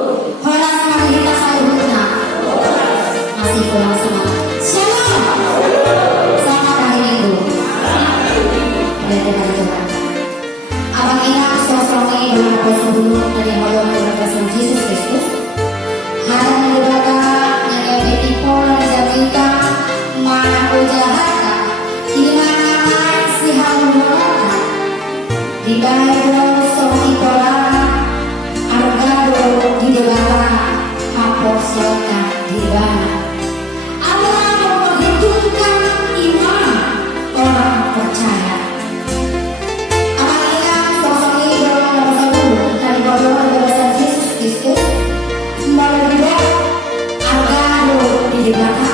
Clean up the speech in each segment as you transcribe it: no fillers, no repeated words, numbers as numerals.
Horas kita saluhuna. Masih kurang semangat. Shalom. Selamat hari Minggu. Berkat Tuhan. Abang ingat sosoknya dengan apostol dulu dari Allah Tuhan Yesus Kristus. Hari menjaga menjadi tipu dan jabika mana ujahaka di mana si haluana di Bible sohi pola argado di debata apostola di bana. Allah memperhitungkan iman orang percaya. Apabila sosok ini dalam bahasa dulu dari golongan bahasa Yesus Kristus melalui argado di debata.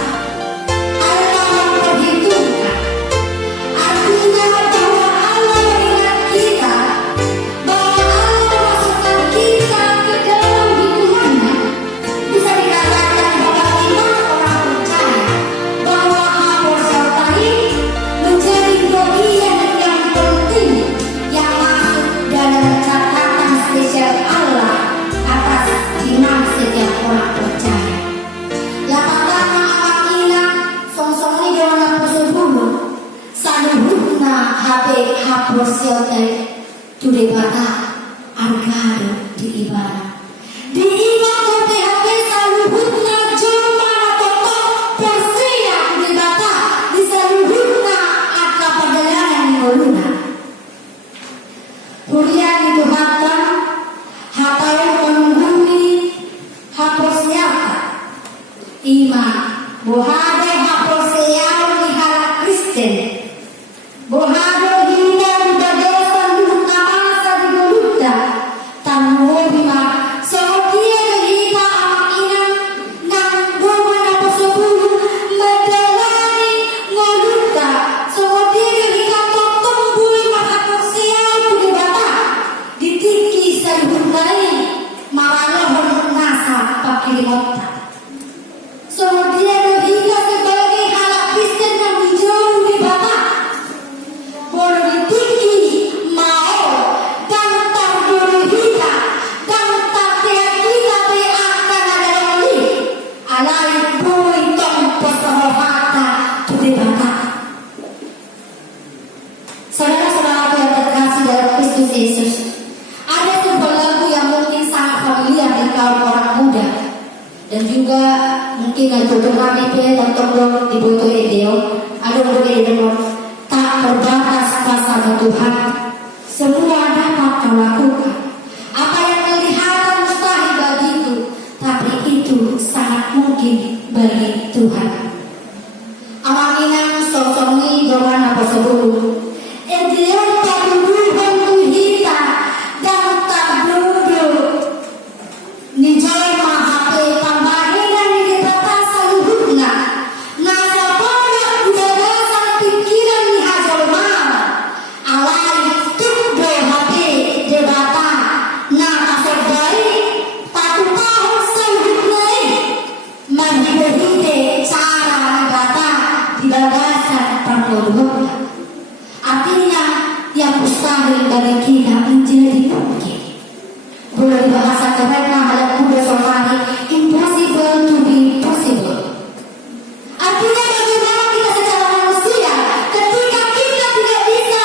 Allah memperhitungkan artinya bahwa Allah mengingat kita, bahwa Allah memasukkan kita ke dalam hitungannya. Bisa dikatakan bahwa iman orang percaya bahwa apostol tadi menjadi bagian yang penting yang masuk dalam catatan spesial Allah atas iman setiap orang percaya. Lapatana awakina songsongi dengan apostol dulu saluhutna HP haposel tadi tu debata argado di ibarat. Di ibarat PHP saluhutna joma toto persia tu debata di saluhutna akka perjalanan di goluna. Kuliah dituhankan hapai penghuni haposiata iman bohade haposiau di hala Kristen bohade hinda budadosan dulu kamasa di golunda tamu bima sokia dehita amak ina nang goma na posopulu medalani ngolunda sokia dehita totong bui mahaposiau kudu bata ditiki salbundai mawalohon nasa pakilimota. Dia hingga sebagai anak Kristen yang dijauh di bawah politik mau dan tak berhita dan tak kita akan ada lagi alai boy tong pesohata tu di bawah. Saudara-saudara yang terkasih dalam Kristus Yesus, ada sebuah lagu yang mungkin sangat familiar di kaum orang muda dan juga mungkin ada beberapa IP dan tolong dibutuh video ada boleh dengar tak terbatas kuasa Tuhan semua dapat kau lakukan apa yang kelihatan mustahil bagiku tapi itu sangat mungkin bagi Tuhan. Amanina sosongi doan apa sebelum Edion tak berubah hita dan tak berubah nijai mahape tambahin dan di debata saluhutna nasa pada udarasan pikiran ni hajar mal alai tukdo hape debata na kasodai tatu tahun saluhutna menghidupkan cara debata di darasan perluhutna artinya yang mustahil bagi kita menjadi mungkin. Boleh bahasa keren hal muda sohari impossible to be possible. Artinya bagaimana kita secara manusia ketika kita tidak bisa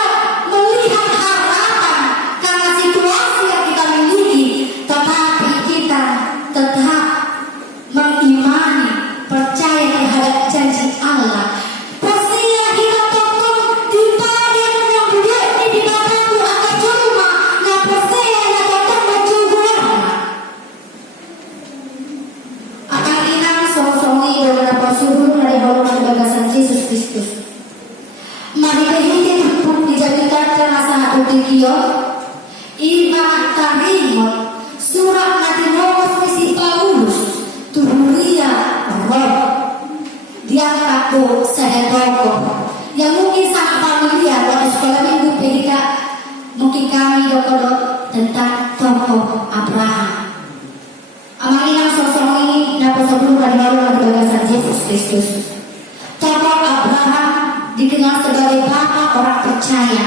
melihat harapan karena situasi yang kita miliki, tetapi kita tetap mengimani, percaya terhadap janji Allah. Persia kita totong di bagian yang berdiri di bawahku akan cuma na persia yang totong mencubuhnya. Akan inang song-songi beberapa suruh dari golongan bagasan Yesus Kristus. Mari kehidupan pun dijadikan karena sangat utikio. Iman tarimot surat Natinowos misi Paulus tuhuria roh diangkat sedekoko yang mungkin sangat familiar pada sekolah minggu PDK mungkin kami dokter tentang tokoh Abraham. Amanginang sosok ini dapat sebelum dari golongan bagasan Yesus Kristus. Tokoh Abraham dikenal sebagai bapak orang percaya.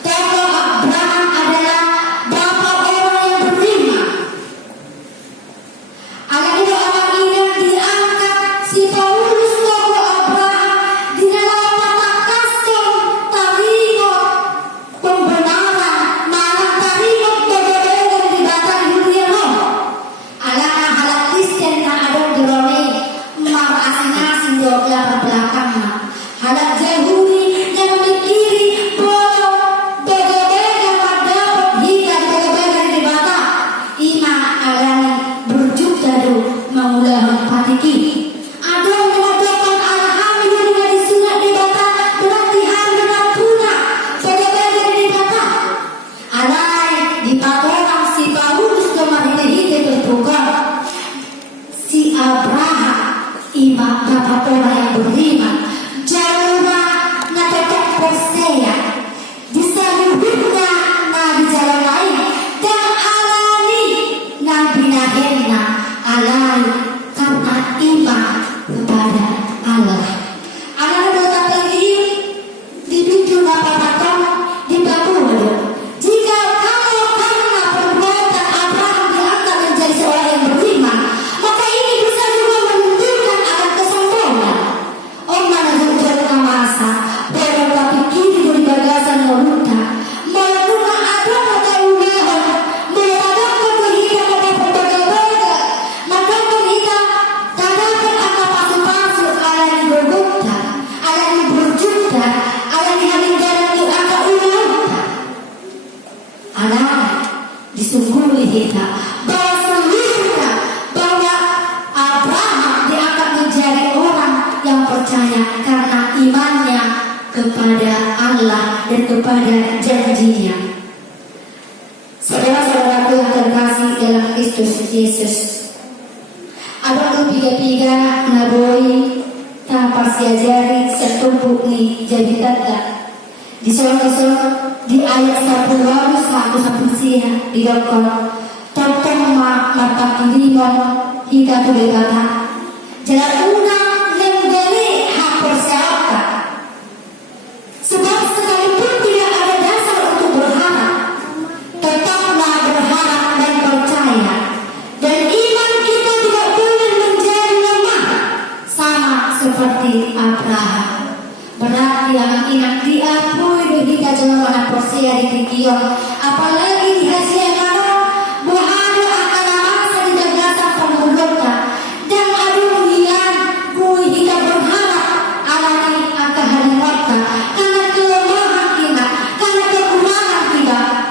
Tokoh Abraham adalah bapak orang yang beriman. orang yang beriman. Jalurnya tetap percaya. Di seluruhnya nabi jalan lain dan alani nabi nahena alai karena iman kepada Allah. Anak berkata ini dibikin apa-apa di Babylon. Jika kamu karena perbuatan Abraham diangkat menjadi seorang yang beriman, maka ini bisa juga menunjukkan akan kesombongan. Orang yang berjalan masa berapa pikir dari bagasan meruta, melakukan agama keumahan, melakukan kehidupan pada berbagai-bagai, maka kita tanahkan akan palsu-palsu ala yang berbukta, ala yang berjuta, ala yang halinggaran di angka ulang-ulang. Ala disungguhi kita bahwa seluruhnya bahwa Abraham diangkat menjadi orang yang percaya karena imannya kepada Allah dan kepada janjinya. Saudara-saudaraku yang terkasih dalam Kristus Yesus, ada tiga naboi tanpa siajari setumpuk ni jadi tetap di di ayat 1 sia di dokon tentang marta limon hingga tu berkata jalan unang yang dari hak persiapan. Sebab sekalipun tidak ada dasar untuk berharap, tetaplah berharap dan percaya. Dan iman kita tidak boleh menjadi lemah, sama seperti Abraham. Berarti yang inak diakui begitu jangan mana percaya di kikion, apalagi di hasil mana berharap akan masa di gagasan pemudota dan adu niat kui kita berharap alami akan hari mereka.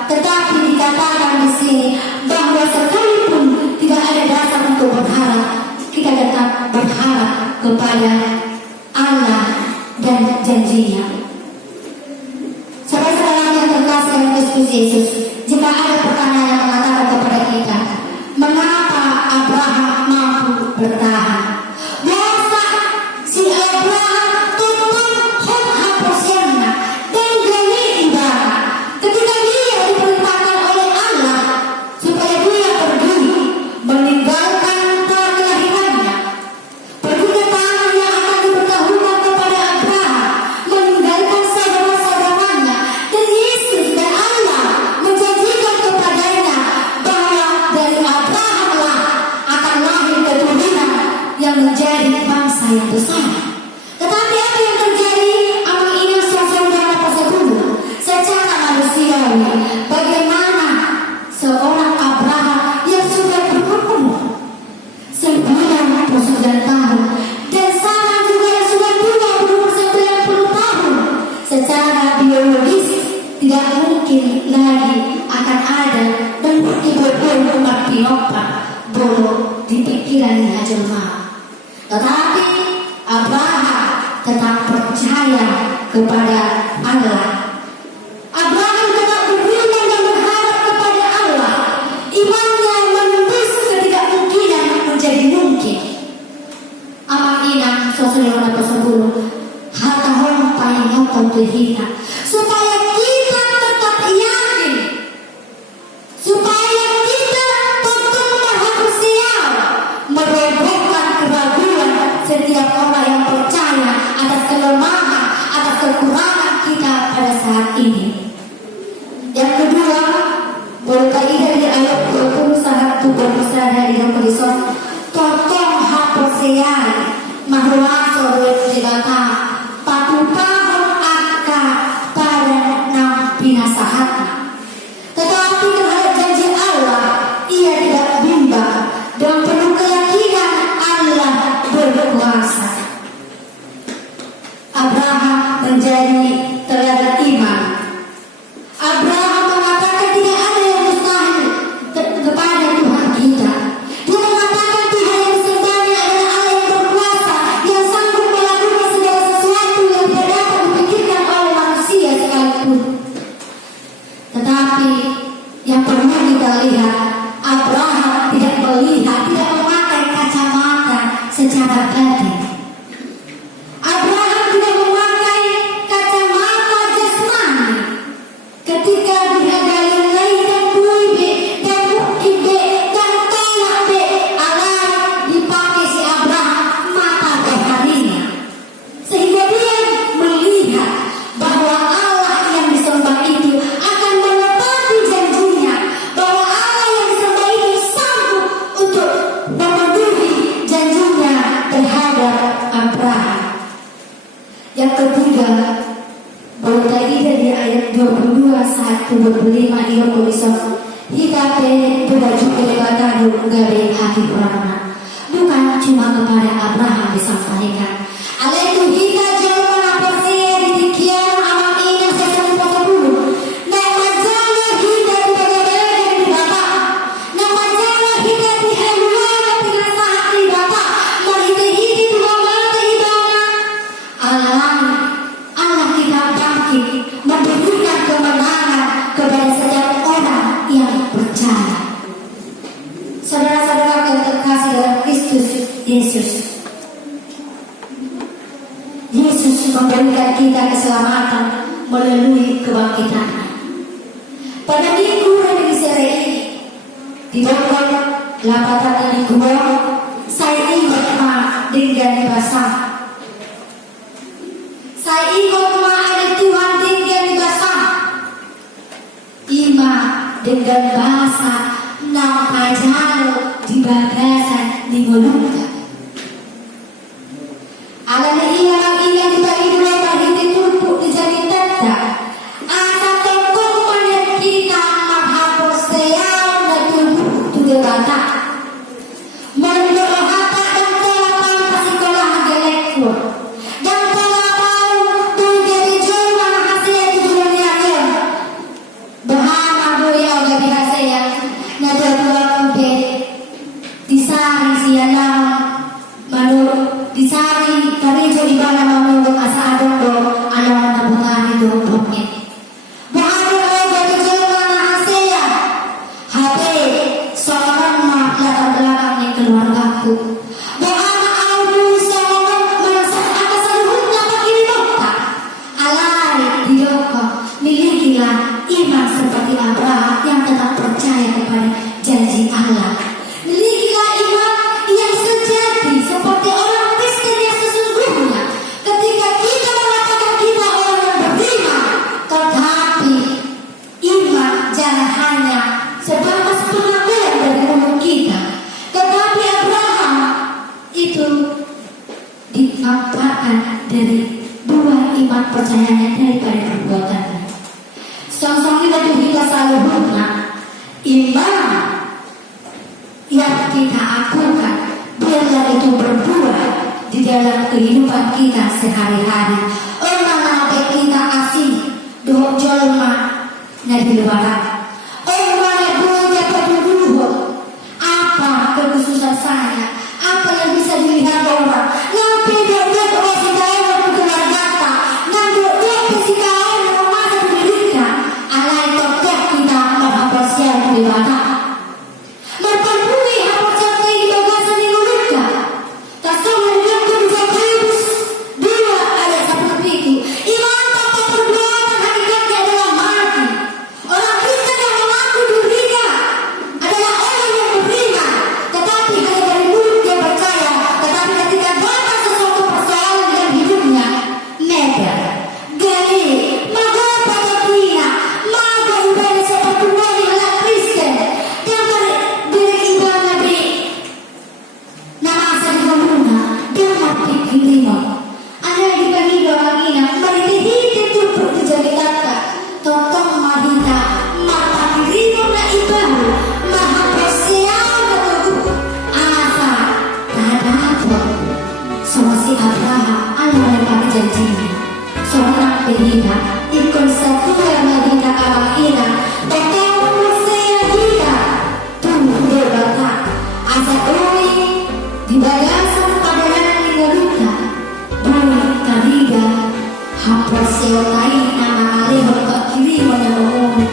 Tetapi dikatakan di sini bahwa sekalipun tidak ada dasar untuk berharap, kita tetap berharap kepada Allah dan janjinya. Saudara-saudara yang terkasih dalam Kristus Yesus, jika ada pertanyaan yang mengatakan kepada kita, mengapa Abraham mampu bertahan? Bahwa si Abraham tuntun hapusnya dan gani ibarat. Ketika dia diperintahkan oleh Allah supaya dia pergi meninggalkan tanah kelahirannya, pergi ke tanah yang akan diberitahukan kepada Abraham, meninggalkan saudara-saudaranya, dan Yesus dan Allah menjanjikan kepadanya bahwa dari Abraham lah akan lahir keturunan yang menjadi bangsa yang besar. Tetapi apa yang terjadi? Apa ini saudara tersebut secara manusiawi? Bagaimana seorang Abraham yang sudah berumur 99 tahun dan Sarah juga yang sudah tua berumur 90 tahun, secara biologis tidak mungkin lagi akan ada dan betul-betul umat pinopat boleh di pikiran jelma. Tetapi Abraham tetap percaya kepada Allah. Abraham tetap beriman dan berharap kepada Allah. Imannya menembus ketidakmungkinan menjadi mungkin. Amal inang sesuai tersebut harta orang paling nonton kita supaya kita tetap yakin, supaya kita tetap berhasil merobohkan keraguan setiap orang yang percaya atas kelemahan, atas kekurangan kita pada saat ini. Yang kedua, berkaitan di ayat 21 bersada di dalam tulisan totong haposian mahruaso berkata patupahon angka pada nam pinasahatna. Tetapi terhadap janji Allah ia tidak bimbang dan penuh keyakinan Allah berkuasa. Abraham menjadi teladan iman. Abraham mengatakan tidak ada yang mustahil kepada Tuhan kita. Dia mengatakan Tuhan yang disembahnya adalah Allah yang berkuasa, yang sanggup melakukan segala sesuatu yang tidak dapat dipikirkan oleh manusia sekalipun. Tetapi yang perlu kita lihat, Abraham tidak melihat, tidak memakai kacamata secara batin. ketiga, Baruta ida di ayat 22 saat 25 ia tulisan hita beraju kelebatan gare hati orang. Bukan cuma kepada Abraham disampaikan. Alaikum hita jauh mana persia di tikian amat indah sesuatu pasabulu. Nak majalah hita di bagaimana di bapa. Nak majalah hita di hewan di rasa hati bapa. Marita hita di mata ibadah. Allah kita bangkit memberikan kemenangan kepada setiap orang yang percaya. Saudara-saudara yang terkasih dalam Kristus Yesus, Yesus memberikan kita keselamatan melalui kebangkitannya. Pada minggu hari sore ini di bawah lapatan ini gua, saya ingat dengan basah. Saya ingat ada Tuhan dengan basah. Ima dengan bahasa nama jalo di bagasan di Molungka. Alana iya di bagi dua bagi ditumpuk di jari tanda. Asa tokong mana kita menghapus seang dan tubuh tu debata. Menurut hata dan telapan pasikolah gelekku. Dan telapan tu jadi jumlah hasil itu dunia. Bahana doya dari hasil nada dua kude disari siana menurut disari kari jadi bana menurut asa adon alam nabutan itu bukit. Bahana dari jalan hasil hati seorang mak latar belakangnya keluargaku. Bahana aku seorang merasa atas seluruhnya bagi dokta. Alai di dokter milikilah iman seperti Abraham yang tetap percaya kepada janji Allah. Milikilah iman yang sejati seperti orang Kristen yang sesungguhnya. Ketika kita mengatakan kita orang yang beriman, tetapi iman jangan hanya sebatas pengakuan dari mulut kita. Tetapi Abraham itu dimanfaatkan dari dua iman percayanya daripada perbuatannya. Sang-sang kita selalu berulang iman yang kita akulkan biarlah itu berbuah di dalam kehidupan kita sehari-hari. Orang nanti kita asih doa jolma nadi lebaran. Orang mana doanya peduluh apa kekhususan saya, apa yang bisa dilihat orang. Nanti dia doa si kaya waktu keluarga, nanti doa si kaya rumah pendidikan. Alai tokoh kita mengapresiasi di mana berpenuhi apresiasi di bagasan di Molungka. Tak sama dengan Jakobus 2 ayat 1 itu. Iman tanpa perbuatan hakikatnya adalah mati. Orang Kristen yang mengaku dirinya adalah orang yang beriman, tetapi hanya dari mulut dia percaya, tetapi ketika datang sesuatu persoalan dalam hidupnya, negar, gali, maka pada pina, maka ibadah seperti wali anak Kristen yang diri ibadah di nama asal Molungka dan mati kelima. Ada di bagi orang ini, mereka hidup tumpuk di jari kata, totong mahita, mata diri na ibadah, maha persiapan tubuh, asa, tadapo, sama si Abraham, Allah menepati janjinya. Seorang penghina, ikut satu yang mahita abang ina, totong persia kita, tubuh debata, asa ui, di bagasan pada yang Molungka, bui tariga, hapus seotai nama alih berkat kiri menanggung,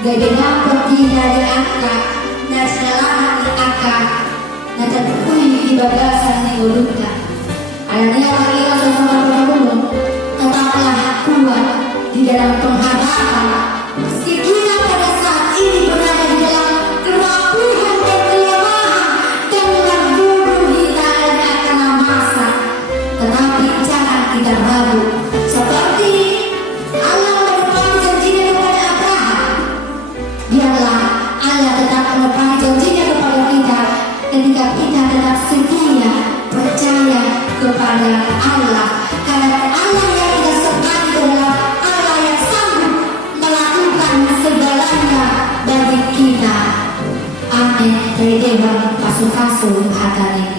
gede dapat dari akak, nasalahan di akak, natatui di bagasan Molungka. Alanya lagi sama bergabung, tetaplah kuat di dalam pengharapan. Meski kita pada saat ini berada di dalam kerapuhan dan kelemahan dengan bulu hitam dan akan masa, tetapi jangan kita ragu. Seperti Allah menepati janjinya kepada Abraham, biarlah Allah tetap menepati janjinya kepada kita ketika kita tetap setia percaya kepada Allah. Karena Allah yang kita kita amin dari Dewan Pasukan Hadane